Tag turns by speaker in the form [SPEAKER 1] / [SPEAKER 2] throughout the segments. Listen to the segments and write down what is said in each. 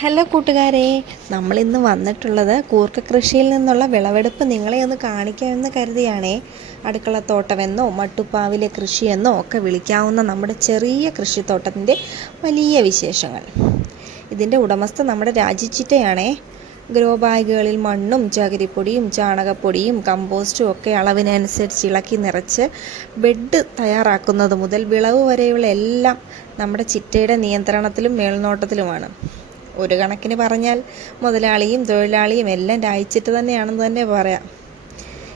[SPEAKER 1] Hello കൂട്ടുകാരെ നമ്മളിന്ന് വന്നിട്ടുള്ളത് കൂർക്ക കൃഷിയിൽ നിന്നുള്ള വിളവെടുപ്പ് നിങ്ങളെ ഒന്ന് കാണിക്കാമെന്ന് കരുതിയാണേ. അടുക്കളത്തോട്ടമെന്നോ മട്ടുപ്പാവിലെ കൃഷിയെന്നോ ഒക്കെ വിളിക്കാവുന്ന നമ്മുടെ ചെറിയ കൃഷിത്തോട്ടത്തിന്റെ വലിയ വിശേഷങ്ങൾ. ഇതിന്റെ ഉടമസ്ഥ നമ്മുടെ രാജിച്ചിറ്റയാണേ ഗ്രോ ബാഗുകളിൽ മണ്ണും ചകിരിപ്പൊടിയും ചാണകപ്പൊടിയും കമ്പോസ്റ്റും ഒക്കെ അളവിനനുസരിച്ച് ഇളക്കി നിറച്ച് ബെഡ് തയ്യാറാക്കുന്നത് മുതൽ വിളവ് വരെയുള്ള എല്ലാം നമ്മുടെ ചിറ്റയുടെ നിയന്ത്രണത്തിലും മേൽനോട്ടത്തിലുമാണ്. ഒരു കണക്കിന് പറഞ്ഞാൽ മുതലാളിയും തൊഴിലാളിയും എല്ലാം രായിച്ചിട്ട് തന്നെയാണെന്ന് തന്നെ പറയാം.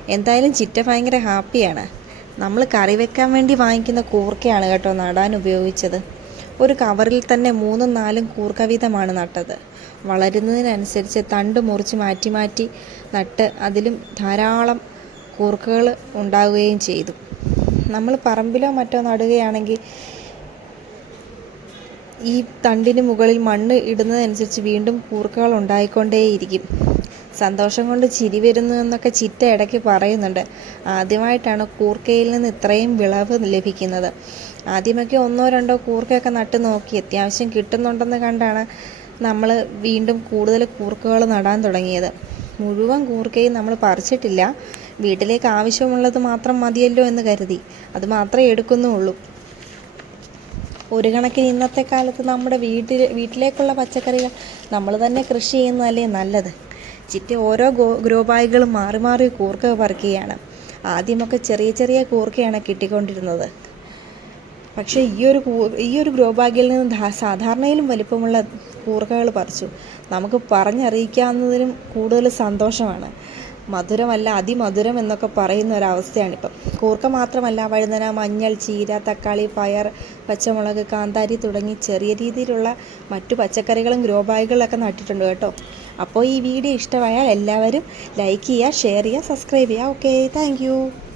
[SPEAKER 1] എന്തായാലും ചിറ്റ ഭയങ്കര ഹാപ്പിയാണ്. നമ്മൾ കറി വെക്കാൻ വേണ്ടി വാങ്ങിക്കുന്ന കൂർക്കയാണ് കേട്ടോ നടാൻ ഉപയോഗിച്ചത്. ഒരു കവറിൽ തന്നെ മൂന്നും നാലും കൂർക്ക വീതമാണ് നട്ടത്. വളരുന്നതിനനുസരിച്ച് തണ്ട് മുറിച്ച് മാറ്റി മാറ്റി നട്ട് അതിലും ധാരാളം കൂർക്കകൾ ഉണ്ടാവുകയും ചെയ്തു. നമ്മൾ പറമ്പിലോ മറ്റോ നടുകയാണെങ്കിൽ ഈ തണ്ടിന് മുകളിൽ മണ്ണ് ഇടുന്നതനുസരിച്ച് വീണ്ടും കൂർക്കകൾ ഉണ്ടായിക്കൊണ്ടേയിരിക്കും. സന്തോഷം കൊണ്ട് ചിരി വരുന്നു എന്നൊക്കെ ചിറ്റ ഇടയ്ക്ക് പറയുന്നുണ്ട്. ആദ്യമായിട്ടാണ് കൂർക്കയിൽ നിന്ന് ഇത്രയും വിളവ് ലഭിക്കുന്നത്. ആദ്യമൊക്കെ ഒന്നോ രണ്ടോ കൂർക്കയൊക്കെ നട്ട് നോക്കി. അത്യാവശ്യം കിട്ടുന്നുണ്ടെന്ന് കണ്ടാണ് നമ്മൾ വീണ്ടും കൂടുതൽ കൂർക്കകൾ നടാൻ തുടങ്ങിയത്. മുഴുവൻ കൂർക്കയും നമ്മൾ പറിച്ചിട്ടില്ല. വീട്ടിലേക്ക് ആവശ്യമുള്ളത് മാത്രം മതിയല്ലോ എന്ന് കരുതി. അത് മാത്രമേ എടുക്കുന്നുള്ളൂ. ഒരു കണക്കിന് ഇന്നത്തെ കാലത്ത് നമ്മുടെ വീട്ടിൽ വീട്ടിലേക്കുള്ള പച്ചക്കറികൾ നമ്മൾ തന്നെ കൃഷി ചെയ്യുന്നതല്ലേ നല്ലത്. ചിറ്റ ഓരോ ഗോ ഗ്രോ മാറി മാറി കൂർക്ക പറിക്കുകയാണ്. ആദ്യമൊക്കെ ചെറിയ ചെറിയ കൂർക്കയാണ് കിട്ടിക്കൊണ്ടിരുന്നത്. പക്ഷേ ഈ ഒരു ഈ ഒരു ഗ്രോ ബാഗിൽ നിന്ന് സാധാരണയിലും വലിപ്പമുള്ള കൂർക്കകൾ പറിച്ചു. നമുക്ക് പറഞ്ഞറിയിക്കാവുന്നതിനും കൂടുതൽ സന്തോഷമാണ്. മധുരമല്ല അതിമധുരം എന്നൊക്കെ പറയുന്ന ഒരവസ്ഥയാണ് ഇപ്പം. കൂർക്ക മാത്രമല്ല വഴുതന മഞ്ഞൾ ചീര തക്കാളി പയർ പച്ചമുളക് കാന്താരി തുടങ്ങി ചെറിയ രീതിയിലുള്ള മറ്റു പച്ചക്കറികളും ഗ്രോ ബാഗുകളൊക്കെ നട്ടിട്ടുണ്ട് കേട്ടോ. അപ്പോൾ ഈ വീഡിയോ ഇഷ്ടമായാൽ എല്ലാവരും ലൈക്ക് ചെയ്യുക ഷെയർ ചെയ്യുക സബ്സ്ക്രൈബ് ചെയ്യുക. Okay thank